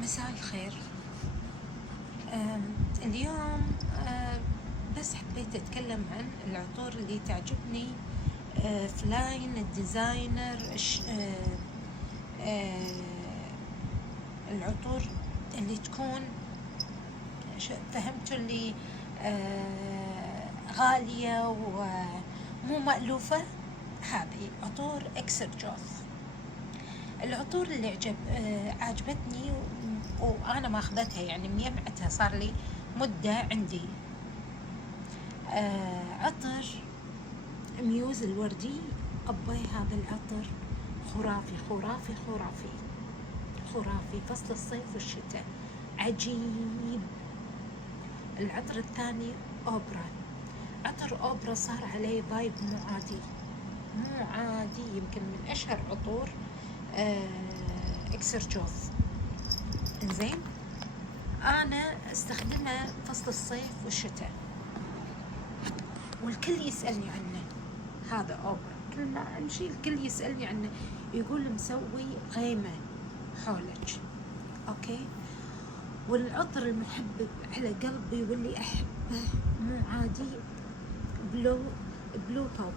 مساء الخير. اليوم بس حبيت أتكلم عن العطور اللي تعجبني في لاين الديزاينر. العطور اللي تكون فهمتوا اللي غالية ومو مألوفة. هذه عطور إكسرجوث. العطور اللي عجبتني وأنا ماخذتها، يعني مجمعتها صار لي مدة عندي. عطر ميوز الوردي. أبي هذا العطر خرافي خرافي خرافي خرافي، فصل الصيف والشتاء عجيب. العطر الثاني أوبرا. عطر أوبرا صار عليه فايب مو عادي مو عادي، يمكن من أشهر عطور إكسرجوث. إنزين، أنا استخدمه فصل الصيف والشتاء والكل يسألني عنه. هذا أوبرا، كل ما أمشي الكل يسألني عنه، يقول مسوي غيمة حولك. أوكي. والعطر المحبب على قلبي واللي أحبه مو عادي بلو هوب.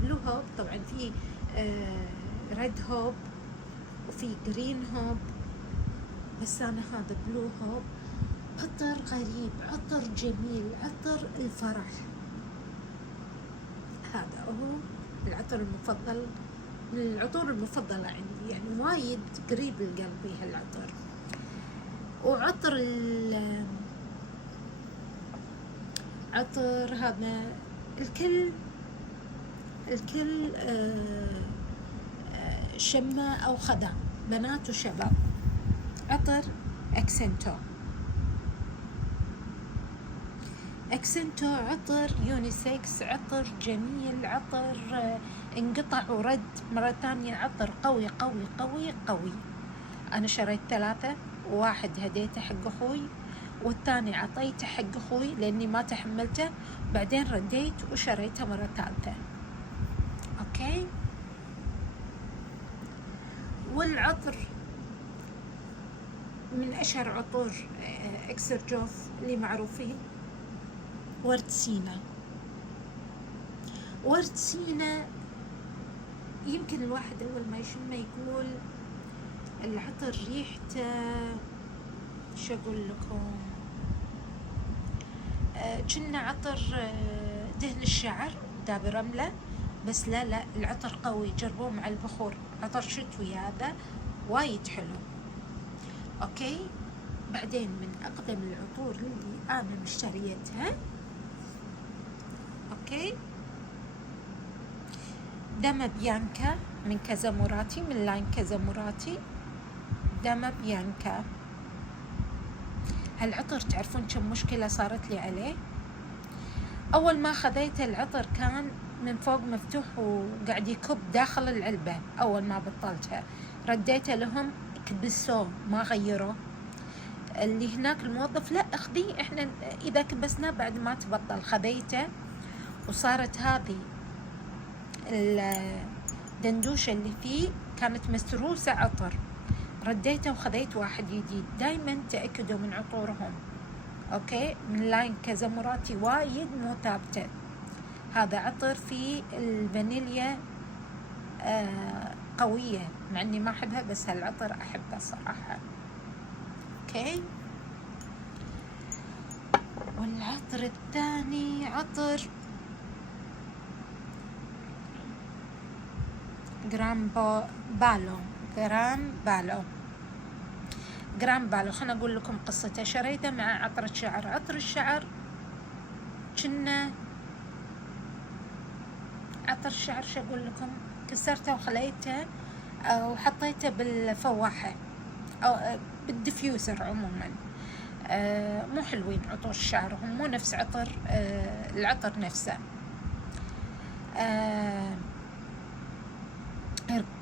بلو هوب طبعا في ريد هوب وفي جرين هوب، بس أنا هذا بلو هوب. عطر غريب، عطر جميل، عطر الفرح. هذا هو العطر المفضل من العطور المفضلة عندي، يعني وايد قريب لقلبي هالعطر. وعطر عطر هذا الكل شمة أو خدع، بنات وشباب. عطر اكسنتو عطر يونيسكس، عطر جميل، عطر انقطع ورد مرة ثانية، عطر قوي قوي قوي قوي. أنا شريت 3، واحد هديته حق أخوي والثاني عطيته حق أخوي لأني ما تحملته، بعدين رديت وشريته مرة ثالثة. أوكي. والعطر من أشهر عطور إكسرجوث اللي معروفين ورد سينا. ورد سينا يمكن الواحد أول ما يشمه يقول العطر ريحته شو أقول لكم، كنا عطر دهن الشعر داب رملة، بس لا العطر قوي، جربوه مع البخور. عطر شتوي هذا وايد حلو. أوكي. بعدين من أقدم العطور اللي أنا مشتريتها، أوكي، داما بيانكا من كازاموراتي، من لاين كازاموراتي. داما بيانكا هالعطر تعرفون كم مشكلة صارت لي عليه؟ أول ما خذيته العطر كان من فوق مفتوح وقاعد يكب داخل العلبة. أول ما بطلتها رديته لهم، كبسوه ما غيروه. اللي هناك الموظف لا اخذيه، احنا إذا كبسناه بعد ما تبطل. خذيته وصارت هذه الدندوشة اللي فيه كانت مستروسة عطر، رديته وخذيت واحد جديد. دايما تأكدوا من عطورهم. اوكي. من لاين كازاموراتي وايد مو ثابتة. هذا عطر فيه الفانيليا قوية، مع اني ما احبها بس هالعطر احبه صراحة. اوكي. والعطر الثاني عطر جرام بالو. خلنا أقول لكم قصته. شريته مع عطر الشعر. عطر الشعر كنا عطر الشعر شو أقول لكم، كسرته وخليته وحطيته بالفواحة أو بالدفيوزر عموما. مو حلوين عطور الشعر، هم مو نفس عطر العطر نفسه.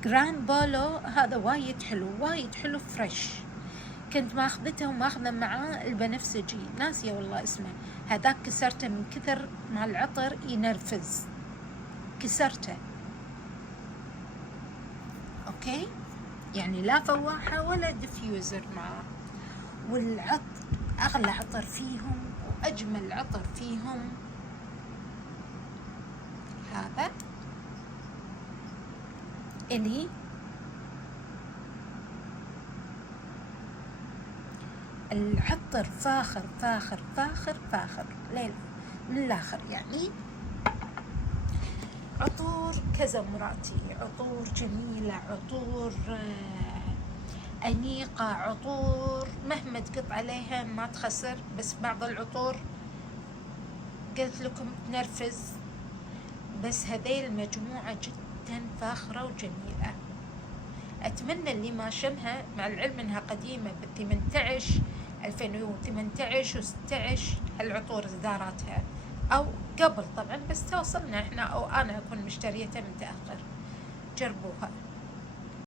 جران بالو هذا وايد حلو وايد حلو فريش. كنت ماخذته وماخذه معاه البنفسجي، ناسيه والله اسمه. هذاك كسرته من كثر ما العطر ينرفز، كسرته. اوكي. يعني لا فواحة ولا ديفيوزر معه. والعطر أغلى عطر فيهم وأجمل عطر فيهم هذا إلي العطر فاخر فاخر فاخر فاخر للآخر. يعني عطور كذا مراتي، عطور جميلة، عطور أنيقة، عطور مهما تقط عليها ما تخسر. بس بعض العطور قلت لكم تنرفز، بس هذه المجموعة جدا فاخرة وجميلة. أتمنى اللي ما شمها، مع العلم أنها قديمة ب18 2018 و16 هالعطور إصداراتها، أو قبل طبعا، بس توصلنا إحنا أو أنا أكون مشتريتها متأخر. جربوها.